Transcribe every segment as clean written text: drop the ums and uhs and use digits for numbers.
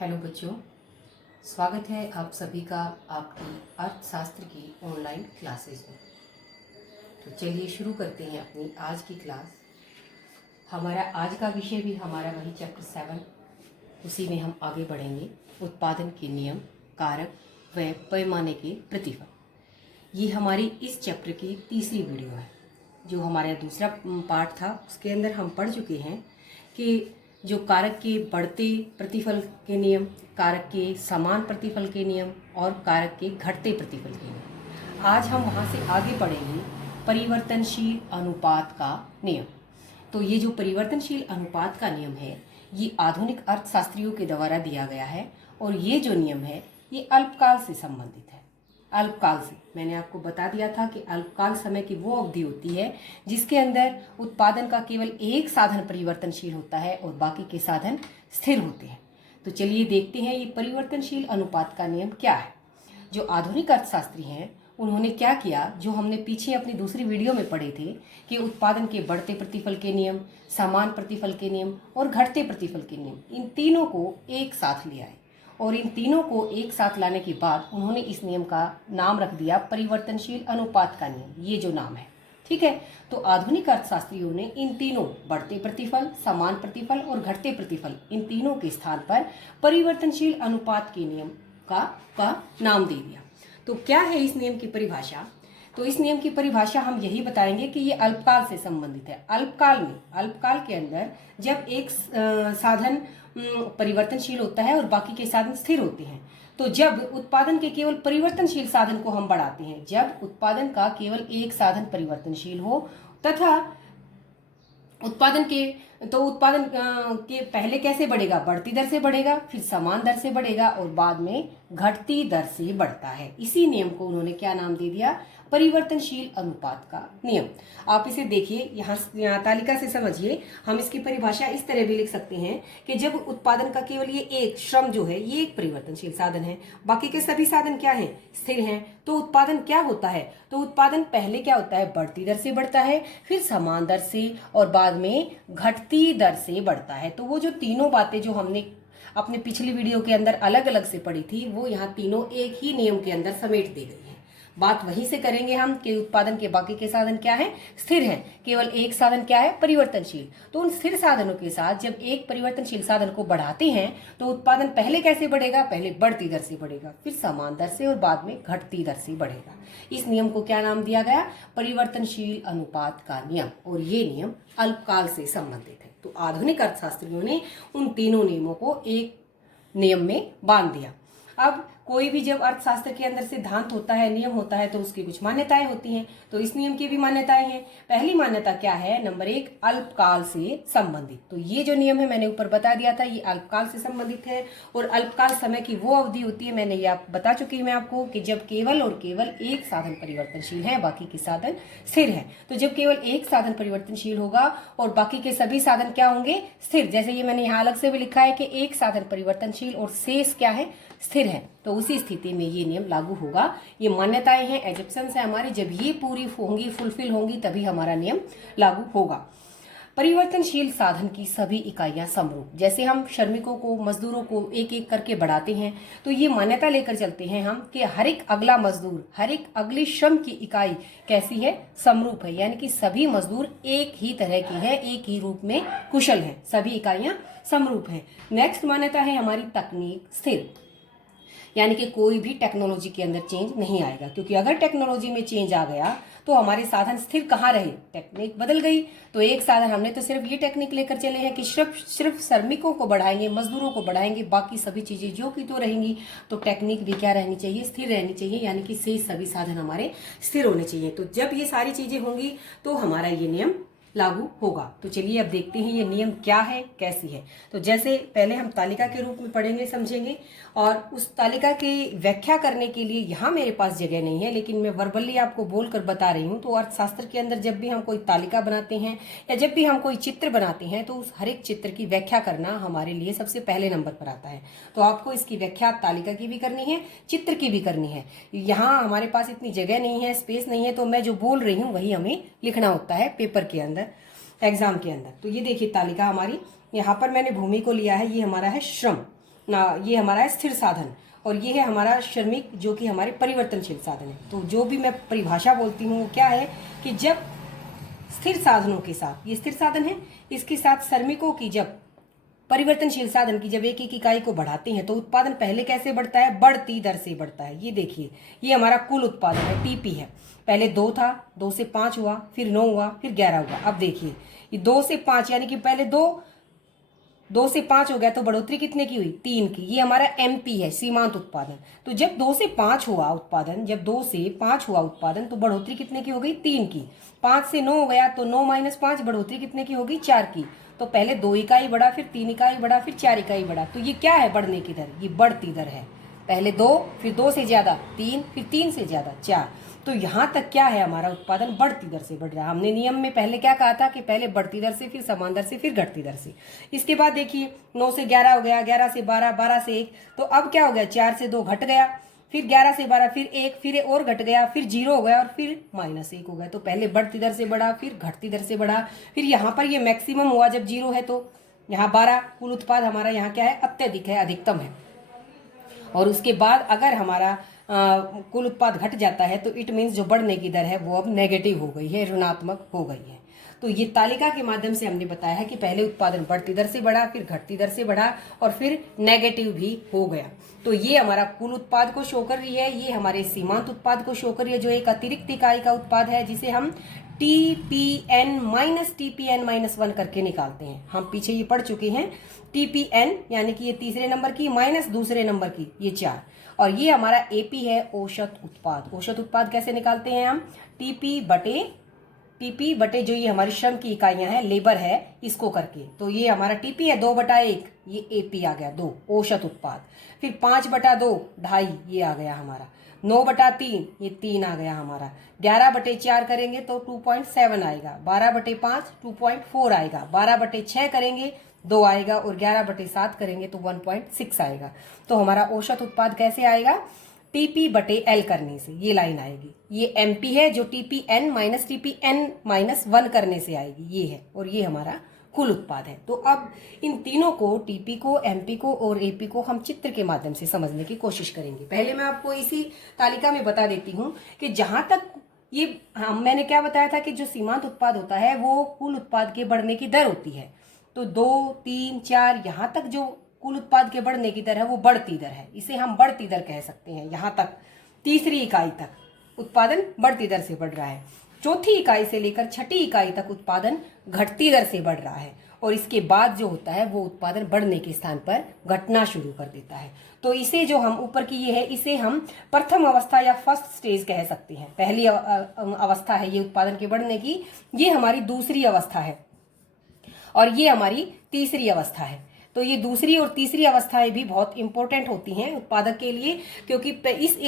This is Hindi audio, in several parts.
हेलो बच्चों, स्वागत है आप सभी का आपकी अर्थशास्त्र की ऑनलाइन क्लासेस में। तो चलिए शुरू करते हैं अपनी आज की क्लास। हमारा आज का विषय भी हमारा वही चैप्टर 7, उसी में हम आगे बढ़ेंगे। उत्पादन के नियम, कारक व पैमाने के प्रतिफल। ये हमारी इस चैप्टर की तीसरी वीडियो है। जो हमारा दूसरा पार्ट था उसके अंदर हम पढ़ चुके हैं कि जो कारक के बढ़ते प्रतिफल के नियम, कारक के समान प्रतिफल के नियम और कारक के घटते प्रतिफल के नियम। आज हम वहाँ से आगे पढ़ेंगे परिवर्तनशील अनुपात का नियम। तो ये जो परिवर्तनशील अनुपात का नियम है ये आधुनिक अर्थशास्त्रियों के द्वारा दिया गया है और ये जो नियम है ये अल्पकाल से संबंधित है। अल्पकाल से मैंने आपको बता दिया था कि अल्पकाल समय की वो अवधि होती है जिसके अंदर उत्पादन का केवल एक साधन परिवर्तनशील होता है और बाकी के साधन स्थिर होते हैं। तो चलिए देखते हैं ये परिवर्तनशील अनुपात का नियम क्या है। जो आधुनिक अर्थशास्त्री हैं उन्होंने क्या किया, जो हमने पीछे अपनी दूसरी वीडियो में पढ़े थे कि उत्पादन के बढ़ते प्रतिफल के नियम, समान प्रतिफल के नियम और घटते प्रतिफल के नियम, इन तीनों को एक साथ ले आए और इन तीनों को एक साथ लाने के बाद उन्होंने इस नियम का नाम रख दिया परिवर्तनशील अनुपात का नियम। ये जो नाम है, ठीक है। तो आधुनिक अर्थशास्त्रियों ने इन तीनों बढ़ते प्रतिफल, समान प्रतिफल और घटते प्रतिफल, इन तीनों के स्थान पर परिवर्तनशील अनुपात के नियम का नाम दे दिया। तो क्या है इस नियम की परिभाषा? तो इस नियम की परिभाषा हम यही बताएंगे कि ये अल्पकाल से संबंधित है। अल्पकाल के अंदर जब एक साधन परिवर्तनशील होता है और बाकी के साधन स्थिर होते हैं, तो जब उत्पादन के केवल परिवर्तनशील साधन को हम बढ़ाते हैं, जब उत्पादन का केवल एक साधन परिवर्तनशील हो तथा उत्पादन के पहले कैसे बढ़ेगा? बढ़ती दर से बढ़ेगा, फिर समान दर से बढ़ेगा और बाद में घटती दर से बढ़ता है। इसी नियम को उन्होंने क्या नाम दे दिया? परिवर्तनशील अनुपात का नियम। आप इसे देखिए, यहाँ तालिका से समझिए। हम इसकी परिभाषा इस तरह भी लिख सकते हैं कि जब उत्पादन का केवल ये एक श्रम जो है ये एक परिवर्तनशील साधन है, बाकी के सभी साधन क्या हैं? स्थिर हैं। तो उत्पादन क्या होता है? तो उत्पादन पहले क्या होता है? बढ़ती दर से बढ़ता है, फिर समान दर से और बाद में घटती दर से बढ़ता है। तो वो जो तीनों बातें जो हमने अपने पिछली वीडियो के अंदर अलग अलग से पढ़ी थी, वो यहाँ तीनों एक ही नियम के अंदर समेट दी गई है। बात वहीं से करेंगे हम कि उत्पादन के बाकी के साधन क्या है? स्थिर है। केवल एक साधन क्या है? परिवर्तनशील। तो उन स्थिर साधनों के साथ जब एक परिवर्तनशील साधन को बढ़ाते हैं तो उत्पादन पहले कैसे बढ़ेगा? पहले बढ़ती दर से बढ़ेगा, फिर समान दर से और बाद में घटती दर से बढ़ेगा। इस नियम को क्या नाम दिया गया? परिवर्तनशील अनुपात का नियम। और ये नियम अल्पकाल से संबंधित है। तो आधुनिक अर्थशास्त्रियों ने उन तीनों नियमों को एक नियम में बांध दिया। अब कोई भी जब अर्थशास्त्र के अंदर सिद्धांत होता है, नियम होता है, तो उसकी कुछ मान्यताएं होती हैं। तो इस नियम की भी मान्यताएं हैं। पहली मान्यता क्या है? नंबर 1, अल्पकाल से संबंधित। तो ये जो नियम है मैंने ऊपर बता दिया था, ये अल्पकाल से संबंधित है। और अल्पकाल समय की वो अवधि होती है, मैंने ये आप बता चुकी हूँ मैं आपको, कि जब केवल और केवल एक साधन परिवर्तनशील है, बाकी के साधन स्थिर है। तो जब केवल एक साधन परिवर्तनशील होगा और बाकी के सभी साधन क्या होंगे? स्थिर। जैसे ये मैंने यहाँ अलग से भी लिखा है कि एक साधन परिवर्तनशील और शेष क्या है? स्थिर है। तो उसी स्थिति में ये नियम लागू होगा। ये मान्यताएं हैं, एजप्शंस है हमारी। जब ये पूरी होंगी, फुलफिल होंगी, तभी हमारा नियम लागू होगा। परिवर्तनशील साधन की सभी इकाइयां समरूप। जैसे हम श्रमिकों को, मजदूरों को एक एक करके बढ़ाते हैं, तो ये मान्यता लेकर चलते हैं हम कि हर एक अगला मजदूर, हर एक अगली श्रम की इकाई कैसी है? समरूप है। यानी कि सभी मजदूर एक ही तरह की है, एक ही रूप में कुशल है, सभी इकाइयां समरूप है। नेक्स्ट मान्यता है हमारी तकनीक स्थिर। यानी कि कोई भी टेक्नोलॉजी के अंदर चेंज नहीं आएगा, क्योंकि अगर टेक्नोलॉजी में चेंज आ गया तो हमारे साधन स्थिर कहाँ रहे? टेक्निक बदल गई। तो एक साधन हमने तो सिर्फ ये टेक्निक लेकर चले हैं कि सिर्फ श्रमिकों को बढ़ाएंगे, मजदूरों को बढ़ाएंगे, बाकी सभी चीजें जो की तो रहेंगी। तो टेक्निक भी क्या रहनी चाहिए? स्थिर रहनी चाहिए। यानी कि शेष सभी साधन हमारे स्थिर होने चाहिए। तो जब ये सारी चीजें होंगी तो हमारा ये नियम लागू होगा। तो चलिए अब देखते हैं ये नियम क्या है, कैसी है। तो जैसे पहले हम तालिका के रूप में पढ़ेंगे, समझेंगे, और उस तालिका की व्याख्या करने के लिए यहाँ मेरे पास जगह नहीं है, लेकिन मैं वर्बली आपको बोलकर बता रही हूँ। तो अर्थशास्त्र के अंदर जब भी हम कोई तालिका बनाते हैं या जब भी हम कोई चित्र बनाते हैं, तो उस हर एक चित्र की व्याख्या करना हमारे लिए सबसे पहले नंबर पर आता है। तो आपको इसकी व्याख्या तालिका की भी करनी है, चित्र की भी करनी है। यहाँ हमारे पास इतनी जगह नहीं है, स्पेस नहीं है, तो मैं जो बोल रही हूँ वही हमें लिखना होता है पेपर के अंदर, एग्जाम के अंदर। तो ये देखिए तालिका हमारी, यहाँ पर मैंने भूमि को लिया है, ये हमारा है श्रम। ना, ये हमारा है स्थिर साधन, और ये है हमारा श्रमिक जो कि हमारे परिवर्तनशील साधन है। तो जो भी मैं परिभाषा बोलती हूँ वो क्या है कि जब स्थिर साधनों के साथ, ये स्थिर साधन है, इसके साथ श्रमिकों की जब परिवर्तनशील साधन की जब एक एक इकाई को बढ़ाते हैं तो उत्पादन पहले कैसे बढ़ता है, बढ़ती दर से बढ़ता है। ये देखिए, ये हमारा कुल उत्पादन है, टीपी है। पहले 2 था, 2 से 5 हुआ, फिर 9 हुआ, फिर 11 हुआ। अब देखिए ये 2 से 5 यानी कि पहले 2 से 5 हो गया तो बढ़ोतरी कितने की हुई, 3 की। ये हमारा एमपी है, सीमांत उत्पादन। तो जब 2 से 5 हुआ उत्पादन, जब 2 से 5 हुआ उत्पादन तो बढ़ोतरी कितने की हो गई, 3 की। 5 से 9 हो गया तो 9 माइनस 5, बढ़ोतरी कितने की होगी, 4 की। तो पहले 2 इकाई बढ़ा, फिर 3 इकाई बढ़ा, फिर 4 इकाई बढ़ा। तो ये क्या है, बढ़ने की दर, ये बढ़ती दर है। पहले 2, फिर 2 से ज्यादा 3, फिर 3 से ज्यादा 4। तो यहाँ तक क्या है, हमारा उत्पादन बढ़ती दर से बढ़ रहा है। हमने नियम में पहले क्या कहा था कि पहले बढ़ती दर से, फिर समान दर से, फिर घटती दर से। इसके बाद देखिए 9 से 11 हो गया, 11 से 12, 12 से 1। तो अब क्या हो गया, 4 से 2 घट गया, फिर 11 से 12, फिर 1, फिर और घट गया, फिर 0 हो गया और फिर -1 हो गया। तो पहले बढ़ती दर से बढ़ा, फिर घटती दर से बढ़ा, फिर यहाँ पर ये मैक्सिमम हुआ जब 0 है। तो यहाँ 12 कुल उत्पाद हमारा यहाँ क्या है, अत्यधिक है, अधिकतम है। और उसके बाद अगर हमारा कुल उत्पाद घट जाता है तो इट मीन्स जो बढ़ने की दर है वो अब नेगेटिव हो गई है, ऋणात्मक हो गई है। तो ये तालिका के माध्यम से हमने बताया है कि पहले उत्पादन बढ़ती दर से बढ़ा, फिर घटती दर से बढ़ा और फिर नेगेटिव भी हो गया। तो ये हमारा कुल उत्पाद को शो कर रही है, ये हमारे सीमांत उत्पाद को शो कर रही है, जो एक अतिरिक्त इकाई का उत्पाद है जिसे हम TPN-1 करके निकालते हैं। हम पीछे ये पढ़ चुके हैं, TPN यानी कि ये तीसरे नंबर की माइनस दूसरे नंबर की, ये 4। और ये हमारा AP है, औसत उत्पाद। औसत उत्पाद कैसे निकालते हैं हम, TP बटे जो ये हमारी श्रम की इकाइयां हैं, लेबर है, इसको करके। तो ये हमारा TP है 2/1, ये AP आ गया 2, औसत उत्पाद। फिर 5/2, 2.5, ये आ गया हमारा। 9/3, ये 3 आ गया हमारा। 11/4 करेंगे तो 2.7 आएगा। 12/5 2.4 आएगा। 12/6 करेंगे 2 आएगा और 11/7 करेंगे तो 1.6 आएगा। तो हमारा औसत उत्पाद कैसे आएगा, TP/L करने से ये लाइन आएगी। ये MP है जो TPN-1 करने से आएगी, ये है। और ये हमारा कुल उत्पाद है। तो अब इन तीनों को, TP को, MP को और AP को हम चित्र के माध्यम से समझने की कोशिश करेंगे। पहले मैं आपको इसी तालिका में बता देती हूँ कि जहां तक ये मैंने क्या बताया था कि जो सीमांत उत्पाद होता है वो कुल उत्पाद के बढ़ने की दर होती है। तो 2, 3, 4 यहाँ तक जो कुल उत्पाद के बढ़ने की दर है वो बढ़ती दर है, इसे हम बढ़ती दर कह सकते हैं। यहाँ तक तीसरी इकाई तक उत्पादन बढ़ती दर से बढ़ रहा है। चौथी इकाई से लेकर छठी इकाई तक उत्पादन घटती दर से बढ़ रहा है। और इसके बाद जो होता है वो उत्पादन बढ़ने के स्थान पर घटना शुरू कर देता है। तो इसे जो हम ऊपर की ये है, इसे हम प्रथम अवस्था या फर्स्ट स्टेज कह सकते हैं। पहली अवस्था है ये उत्पादन के बढ़ने की, ये हमारी दूसरी अवस्था है और ये हमारी तीसरी अवस्था है। तो ये दूसरी और तीसरी अवस्थाएं भी बहुत इंपॉर्टेंट होती हैं उत्पादक के लिए, क्योंकि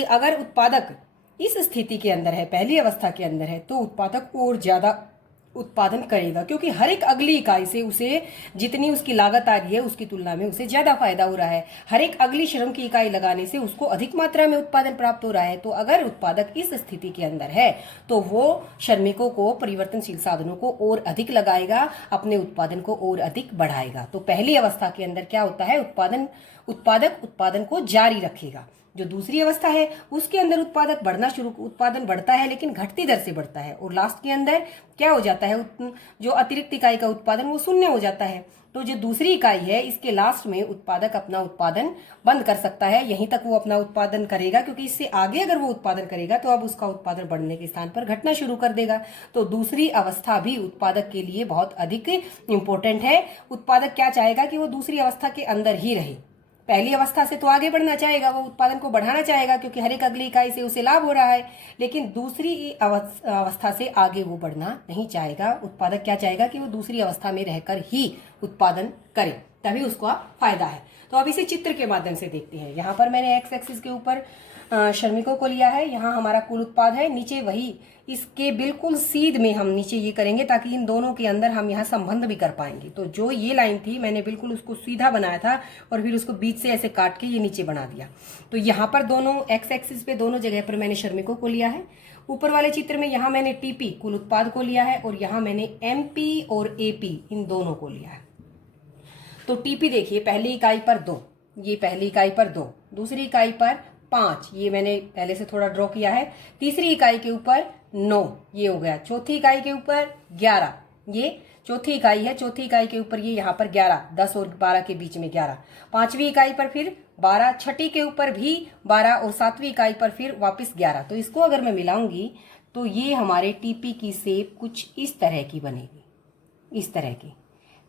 अगर उत्पादक इस स्थिति के अंदर है, पहली अवस्था के अंदर है, तो उत्पादक और ज्यादा उत्पादन करेगा, क्योंकि हर एक अगली इकाई से उसे जितनी उसकी लागत आ रही है उसकी तुलना में उसे ज्यादा फायदा हो रहा है। हर एक अगली श्रम की इकाई लगाने से उसको अधिक मात्रा में उत्पादन प्राप्त हो रहा है। तो अगर उत्पादक इस स्थिति के अंदर है तो वो श्रमिकों को, परिवर्तनशील साधनों को और अधिक लगाएगा, अपने उत्पादन को और अधिक बढ़ाएगा। तो पहली अवस्था के अंदर क्या होता है, उत्पादक उत्पादन को जारी रखेगा। जो दूसरी अवस्था है उसके अंदर उत्पादन बढ़ता है लेकिन घटती दर से बढ़ता है। और लास्ट के अंदर क्या हो जाता है, जो अतिरिक्त इकाई का उत्पादन वो शून्य हो जाता है। तो जो दूसरी इकाई है इसके लास्ट में उत्पादक अपना उत्पादन बंद कर सकता है, यहीं तक वो अपना उत्पादन करेगा, क्योंकि इससे आगे अगर वो उत्पादन करेगा तो अब उसका उत्पादन बढ़ने के स्थान पर घटना शुरू कर देगा। तो दूसरी अवस्था भी उत्पादक के लिए बहुत अधिक इंपॉर्टेंट है। उत्पादक क्या चाहेगा कि वो दूसरी अवस्था के अंदर ही रहे। पहली अवस्था से तो आगे बढ़ना चाहेगा, वो उत्पादन को बढ़ाना चाहेगा क्योंकि हर एक अगली इकाई से उसे लाभ हो रहा है, लेकिन दूसरी अवस्था से आगे वो बढ़ना नहीं चाहेगा। उत्पादक क्या चाहेगा कि वो दूसरी अवस्था में रहकर ही उत्पादन करे, तभी उसका फायदा है। तो अब इसे चित्र के माध्यम से देखते हैं। यहाँ पर मैंने एक्स एक्सिस के ऊपर श्रमिकों को लिया है, यहाँ हमारा कुल उत्पाद है, नीचे वही इसके बिल्कुल सीध में हम नीचे ये करेंगे ताकि इन दोनों के अंदर हम यहाँ संबंध भी कर पाएंगे। तो जो ये लाइन थी मैंने बिल्कुल उसको सीधा बनाया था और फिर उसको बीच से ऐसे काट के ये नीचे बना दिया। तो यहाँ पर दोनों एक्स एक्सिस पे दोनों जगह पर मैंने श्रमिकों को लिया है। ऊपर वाले चित्र में यहाँ मैंने TP कुल उत्पाद को लिया है और यहाँ मैंने MP और AP इन दोनों को लिया है। तो TP देखिए, पहली इकाई पर 2, ये पहली इकाई पर 2, दूसरी इकाई पर 5, ये मैंने पहले से थोड़ा ड्रॉ किया है, तीसरी इकाई के ऊपर 9, ये हो गया, चौथी इकाई के ऊपर 11, ये चौथी इकाई है, चौथी इकाई के ऊपर ये यहाँ पर 11, 10 और 12 के बीच में 11, पांचवी इकाई पर फिर 12, छठी के ऊपर भी 12 और सातवीं इकाई पर फिर वापस 11। तो इसको अगर मैं मिलाऊंगी तो ये हमारे टीपी की शेप कुछ इस तरह की बनेगी, इस तरह की।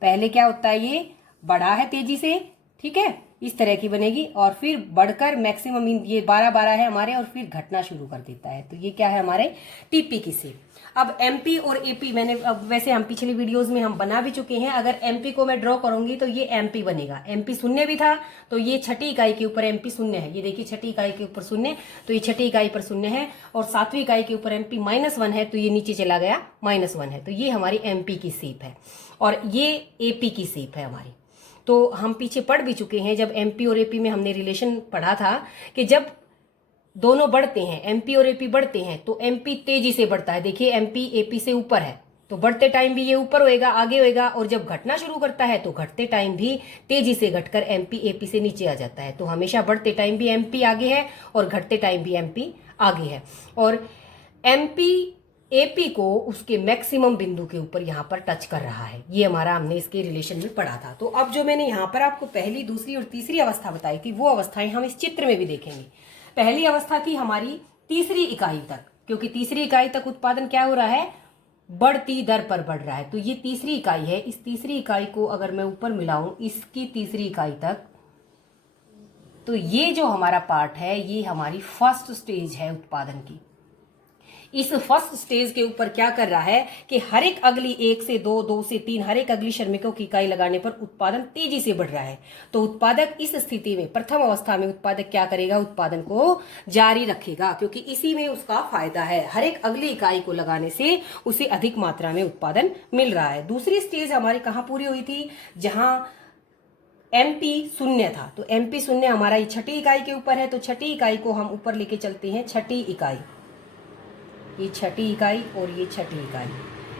पहले क्या होता है, ये बढ़ा है तेजी से, ठीक है, इस तरह की बनेगी, और फिर बढ़कर मैक्सिमम ये 12-12 है हमारे, और फिर घटना शुरू कर देता है। तो ये क्या है हमारे टीपी की शेप। अब एमपी और एपी मैंने, अब वैसे हम पिछली वीडियोस में हम बना भी चुके हैं। अगर एमपी को मैं ड्रॉ करूंगी तो ये एमपी बनेगा, एमपी शून्य भी था तो ये छठी इकाई के ऊपर एमपी शून्य है, ये देखिए छठी इकाई के ऊपर शून्य, तो ये छठी इकाई पर शून्य है, और सातवीं इकाई के ऊपर एमपी -1 है तो ये नीचे चला गया -1 है। तो ये हमारी एमपी की शेप है, और ये एपी की शेप है हमारी। तो हम पीछे पढ़ भी चुके हैं, जब एमपी और एपी में हमने रिलेशन पढ़ा था कि जब दोनों बढ़ते हैं, एमपी और एपी बढ़ते हैं, तो एमपी तेजी से बढ़ता है। देखिए एमपी एपी से ऊपर है तो बढ़ते टाइम भी ये ऊपर होएगा, आगे होएगा, और जब घटना शुरू करता है तो घटते टाइम भी तेजी से घटकर एमपी एपी से नीचे आ जाता है। तो हमेशा बढ़ते टाइम भी एमपी आगे है और घटते टाइम भी एमपी आगे है, और एमपी एपी को उसके मैक्सिमम बिंदु के ऊपर यहाँ पर टच कर रहा है। ये हमारा हमने इसके रिलेशन में पढ़ा था। तो अब जो मैंने यहाँ पर आपको पहली, दूसरी और तीसरी अवस्था बताई थी, वो अवस्थाएं हम इस चित्र में भी देखेंगे। पहली अवस्था थी हमारी तीसरी इकाई तक, क्योंकि तीसरी इकाई तक उत्पादन क्या हो रहा है, बढ़ती दर पर बढ़ रहा है। तो ये तीसरी इकाई है, इस तीसरी इकाई को अगर मैं ऊपर मिलाऊं इसकी तीसरी इकाई तक, तो ये जो हमारा पार्ट है ये हमारी फर्स्ट स्टेज है उत्पादन की। इस फर्स्ट स्टेज के ऊपर क्या कर रहा है कि हर एक अगली 1 से 2, 2 से 3 हर एक अगली श्रमिकों की इकाई लगाने पर उत्पादन तेजी से बढ़ रहा है। तो उत्पादक इस स्थिति में, प्रथम अवस्था में उत्पादक क्या करेगा, उत्पादन को जारी रखेगा, क्योंकि इसी में उसका फायदा है। हर एक अगली इकाई को लगाने से उसे अधिक मात्रा में उत्पादन मिल रहा है। दूसरी स्टेज हमारी कहाँ पूरी हुई थी, जहां एमपी शून्य था। तो एमपी शून्य हमारा ये छठी इकाई के ऊपर है, तो छठी इकाई को हम ऊपर लेके चलते हैं, छठी इकाई, ये छठी इकाई और ये छठी इकाई।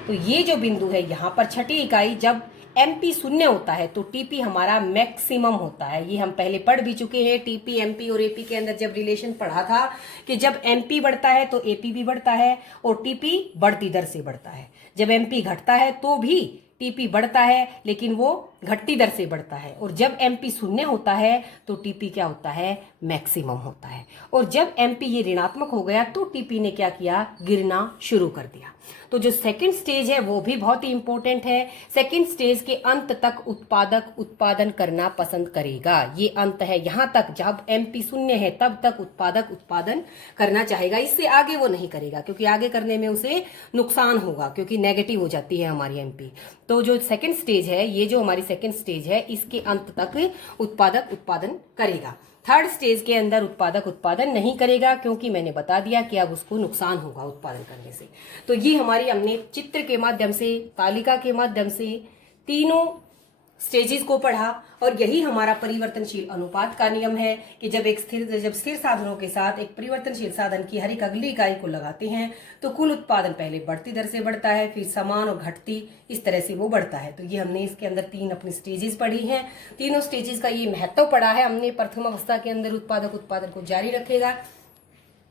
तो ये जो बिंदु है यहाँ पर छठी इकाई, जब एमपी शून्य होता है तो टीपी हमारा मैक्सिमम होता है। ये हम पहले पढ़ भी चुके हैं, टीपी एमपी और एपी के अंदर जब रिलेशन पढ़ा था कि जब एमपी बढ़ता है तो एपी भी बढ़ता है, और टीपी बढ़ती दर से बढ़ता है। जब एमपी घटता है तो भी टीपी बढ़ता है, लेकिन वो घटती दर से बढ़ता है। और जब एमपी शून्य होता है तो टीपी क्या होता है, मैक्सिमम होता है। और जब एमपी ये ऋणात्मक हो गया तो टीपी ने क्या किया, गिरना शुरू कर दिया। तो जो सेकंड स्टेज है वो भी बहुत ही इंपॉर्टेंट है। सेकंड स्टेज के अंत तक उत्पादक उत्पादन करना पसंद करेगा। ये अंत है, यहां तक जब एमपी शून्य है तब तक उत्पादक उत्पादन करना चाहेगा, इससे आगे वो नहीं करेगा, क्योंकि आगे करने में उसे नुकसान होगा, क्योंकि नेगेटिव हो जाती है हमारी एमपी। तो जो सेकंड स्टेज है, ये जो हमारी सेकंड स्टेज है, इसके अंत तक उत्पादक उत्पादन करेगा। थर्ड स्टेज के अंदर उत्पादक उत्पादन नहीं करेगा, क्योंकि मैंने बता दिया कि अब उसको नुकसान होगा उत्पादन करने से। तो ये हमारी हमने चित्र के माध्यम से, तालिका के माध्यम से तीनों स्टेजेस को पढ़ा, और यही हमारा परिवर्तनशील अनुपात का नियम है कि जब स्थिर साधनों के साथ एक परिवर्तनशील साधन की हर एक अगली इकाई को लगाते हैं तो कुल उत्पादन पहले बढ़ती दर से बढ़ता है, फिर समान और घटती, इस तरह से वो बढ़ता है। तो ये हमने इसके अंदर 3 अपनी स्टेजेस पढ़ी हैं। तीनों स्टेजेस का ये महत्व पढ़ा है हमने। प्रथम अवस्था के अंदर उत्पादक उत्पादन को जारी रखेगा,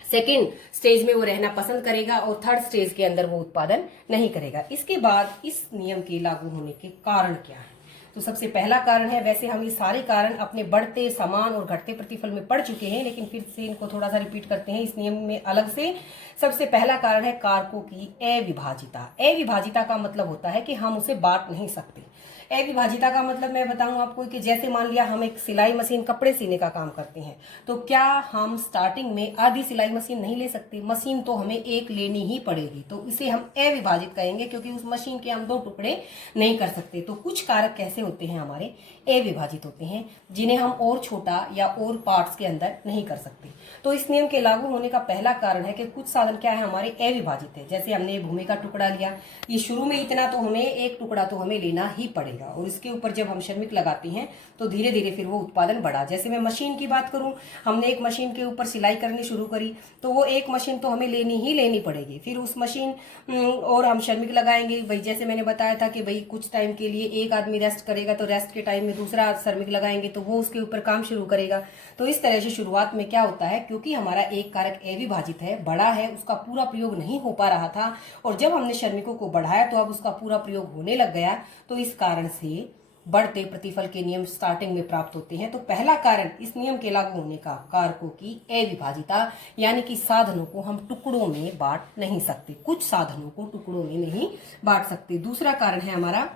सेकेंड स्टेज में वो रहना पसंद करेगा, और थर्ड स्टेज के अंदर वो उत्पादन नहीं करेगा। इसके बाद इस नियम के लागू होने के कारण क्या है, तो सबसे पहला कारण है, वैसे हम ये सारे कारण अपने बढ़ते, समान और घटते प्रतिफल में पढ़ चुके हैं, लेकिन फिर से इनको थोड़ा सा रिपीट करते हैं इस नियम में अलग से। सबसे पहला कारण है कारकों की अविभाजिता। अविभाजिता का मतलब होता है कि हम उसे बांट नहीं सकते। अविभाजिता का मतलब मैं बताऊं आपको कि जैसे मान लिया हम एक सिलाई मशीन, कपड़े सीने का काम करते हैं, तो क्या हम स्टार्टिंग में आधी सिलाई मशीन नहीं ले सकते? मशीन तो हमें एक लेनी ही पड़ेगी, तो इसे हम अविभाजित कहेंगे, क्योंकि उस मशीन के हम 2 टुकड़े नहीं कर सकते। तो कुछ कारक कैसे होते हैं हमारे, अविभाजित होते हैं, जिन्हें हम और छोटा या और पार्ट्स के अंदर नहीं कर सकते। तो इस नियम के लागू होने का पहला कारण है कि कुछ साधन क्या है हमारे अविभाजित है। जैसे हमने भूमि का टुकड़ा लिया, ये शुरू में इतना, तो हमें एक टुकड़ा तो हमें लेना ही पड़ेगा। बढ़ेगा। और इसके ऊपर जब हम श्रमिक लगाते हैं तो धीरे धीरे फिर वो उत्पादन बढ़ा। जैसे मैं मशीन की बात करूं, हमने एक मशीन के ऊपर सिलाई करनी शुरू करी तो वो एक मशीन तो हमें लेनी पड़ेगी। फिर उस मशीन और हम श्रमिक लगाएंगे। भाई जैसे मैंने बताया था कि भाई कुछ टाइम के लिए एक आदमी रेस्ट करेगा तो रेस्ट के टाइम में दूसरा श्रमिक लगाएंगे तो वो उसके ऊपर काम शुरू करेगा। तो इस तरह से शुरुआत में क्या होता है, क्योंकि हमारा एक कारक ए विभाजित है, बड़ा है, उसका पूरा प्रयोग नहीं हो पा रहा था और जब हमने श्रमिकों को बढ़ाया तो अब उसका पूरा प्रयोग होने लग गया। तो इस कारण से बढ़ते प्रतिफल के नियम स्टार्टिंग में प्राप्त होते हैं। तो पहला कारण इस नियम के लागू होने का कारकों की अविभाजिता, यानी कि साधनों को हम टुकड़ों में बांट नहीं सकते, कुछ साधनों को टुकड़ों में नहीं बांट सकते। दूसरा कारण है हमारा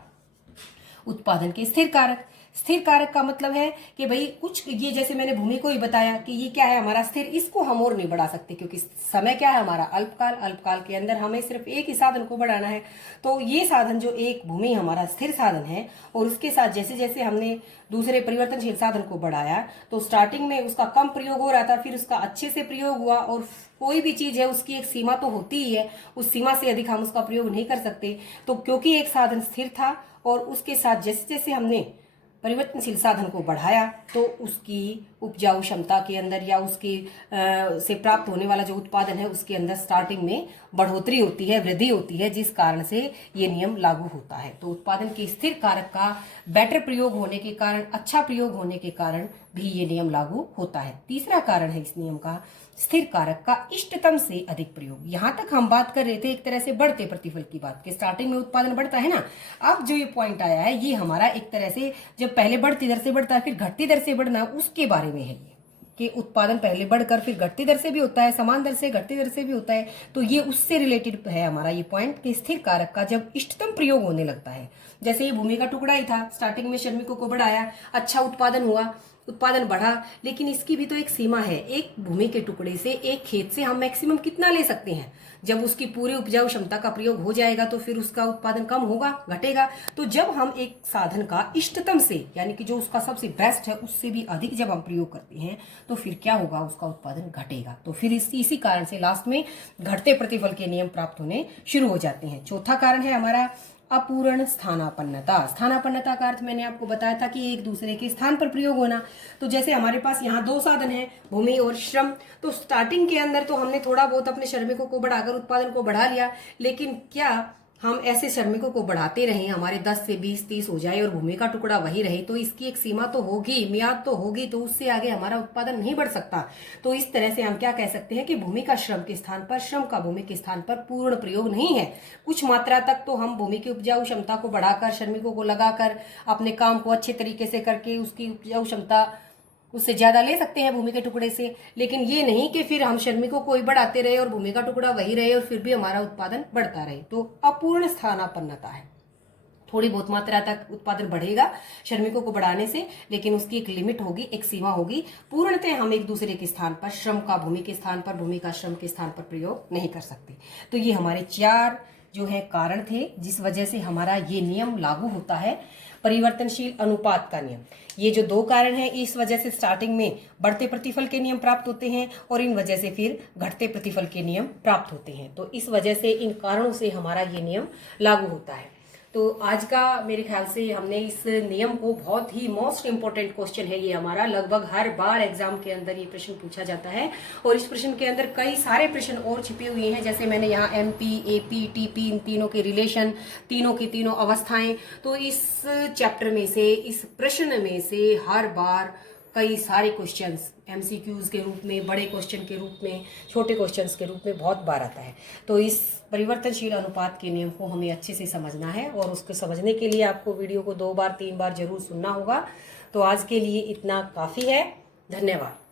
उत्पादन के स्थिर कारक। स्थिर कारक का मतलब है कि भाई कुछ ये जैसे मैंने भूमि को ही बताया कि ये क्या है हमारा स्थिर, इसको हम और नहीं बढ़ा सकते क्योंकि समय क्या है हमारा अल्पकाल। अल्पकाल के अंदर हमें सिर्फ एक ही साधन को बढ़ाना है। तो ये साधन जो एक भूमि हमारा स्थिर साधन है और उसके साथ जैसे जैसे हमने दूसरे परिवर्तनशील साधन को बढ़ाया तो स्टार्टिंग में उसका कम प्रयोग हो रहा था, फिर उसका अच्छे से प्रयोग हुआ। और कोई भी चीज है उसकी एक सीमा तो होती ही है, उस सीमा से अधिक हम उसका प्रयोग नहीं कर सकते। तो क्योंकि एक साधन स्थिर था और उसके साथ जैसे जैसे हमने परिवर्तनशील साधन को बढ़ाया तो उसकी उपजाऊ क्षमता के अंदर या उसके से प्राप्त होने वाला जो उत्पादन है उसके अंदर स्टार्टिंग में बढ़ोतरी होती है, वृद्धि होती है, जिस कारण से ये नियम लागू होता है। तो उत्पादन के स्थिर कारक का बेटर प्रयोग होने के कारण, अच्छा प्रयोग होने के कारण भी ये नियम लागू होता है। तीसरा कारण है इस नियम का स्थिर कारक का इष्टतम से अधिक प्रयोग। यहां तक हम बात कर रहे थे एक तरह से बढ़ते प्रतिफल की बात के, स्टार्टिंग में उत्पादन बढ़ता है ना। अब जो ये पॉइंट आया है ये हमारा एक तरह से जब पहले बढ़ती दर से बढ़ता है फिर घटती दर से बढ़ना, उसके बारे में है ये कि उत्पादन पहले बढ़कर फिर घटती दर से भी होता है, समान दर से घटती दर से भी होता है। तो ये उससे रिलेटेड है हमारा ये पॉइंट कि स्थिर कारक का जब इष्टतम प्रयोग होने लगता है। जैसे ये भूमि का टुकड़ा ही था, स्टार्टिंग में श्रमिकों को बढ़ाया, अच्छा उत्पादन हुआ, उत्पादन बढ़ा, लेकिन इसकी भी तो एक सीमा है। एक भूमि के टुकड़े से, एक खेत से हम मैक्सिमम कितना ले सकते हैं। जब उसकी पूरी उपजाऊ क्षमता का प्रयोग हो जाएगा तो फिर उसका उत्पादन कम होगा, घटेगा। तो जब हम एक साधन का इष्टतम से, यानी कि जो उसका सबसे बेस्ट है उससे भी अधिक जब हम प्रयोग करते हैं तो फिर क्या होगा, उसका उत्पादन घटेगा। तो फिर इसी कारण से लास्ट में घटते प्रतिफल के नियम प्राप्त होने शुरू हो जाते हैं। चौथा कारण है हमारा अपूर्ण स्थानापन्नता। स्थानापन्नता का अर्थ मैंने आपको बताया था कि एक दूसरे के स्थान पर प्रयोग होना। तो जैसे हमारे पास यहाँ दो साधन हैं, भूमि और श्रम। तो स्टार्टिंग के अंदर तो हमने थोड़ा बहुत अपने श्रमिकों को बढ़ाकर उत्पादन को बढ़ा लिया, लेकिन क्या हम ऐसे श्रमिकों को बढ़ाते रहें, हमारे 10 से 20 30 हो जाए और भूमि का टुकड़ा वही रहे, तो इसकी एक सीमा तो होगी, मियाद तो होगी, तो उससे आगे हमारा उत्पादन नहीं बढ़ सकता। तो इस तरह से हम क्या कह सकते हैं कि भूमि का श्रम के स्थान पर, श्रम का भूमि के स्थान पर पूर्ण प्रयोग नहीं है। कुछ मात्रा तक तो हम भूमि की उपजाऊ क्षमता को बढ़ाकर, श्रमिकों को लगाकर, अपने काम को अच्छे तरीके से करके उसकी उपजाऊ क्षमता उससे ज्यादा ले सकते हैं भूमि के टुकड़े से। लेकिन ये नहीं कि फिर हम श्रमिकों को ही बढ़ाते रहे और भूमि का टुकड़ा वही रहे और फिर भी हमारा उत्पादन बढ़ता रहे। तो अपूर्ण स्थानापन्नता है, थोड़ी बहुत मात्रा तक उत्पादन बढ़ेगा श्रमिकों को बढ़ाने से, लेकिन उसकी एक लिमिट होगी, एक सीमा होगी। पूर्णतः हम एक दूसरे के स्थान पर, श्रम का भूमि के स्थान पर, भूमि का श्रम के स्थान पर प्रयोग नहीं कर सकते। तो ये हमारे 4 जो है कारण थे जिस वजह से हमारा ये नियम लागू होता है, परिवर्तनशील अनुपात का नियम। ये जो 2 कारण हैं इस वजह से स्टार्टिंग में बढ़ते प्रतिफल के नियम प्राप्त होते हैं और इन वजह से फिर घटते प्रतिफल के नियम प्राप्त होते हैं। तो इस वजह से, इन कारणों से हमारा ये नियम लागू होता है। तो आज का मेरे ख्याल से हमने इस नियम को, बहुत ही मोस्ट इंपोर्टेंट क्वेश्चन है ये हमारा, लगभग हर बार एग्जाम के अंदर ये प्रश्न पूछा जाता है और इस प्रश्न के अंदर कई सारे प्रश्न और छिपे हुए हैं। जैसे मैंने यहाँ MP, AP, TP, इन तीनों के रिलेशन, तीनों की तीनों अवस्थाएं, तो इस चैप्टर में से, इस प्रश्न में से हर बार कई सारे क्वेश्चंस MCQs के रूप में, बड़े क्वेश्चन के रूप में, छोटे क्वेश्चंस के रूप में बहुत बार आता है। तो इस परिवर्तनशील अनुपात के नियम को हमें अच्छे से समझना है और उसको समझने के लिए आपको वीडियो को 2 बार 3 बार जरूर सुनना होगा। तो आज के लिए इतना काफ़ी है। धन्यवाद।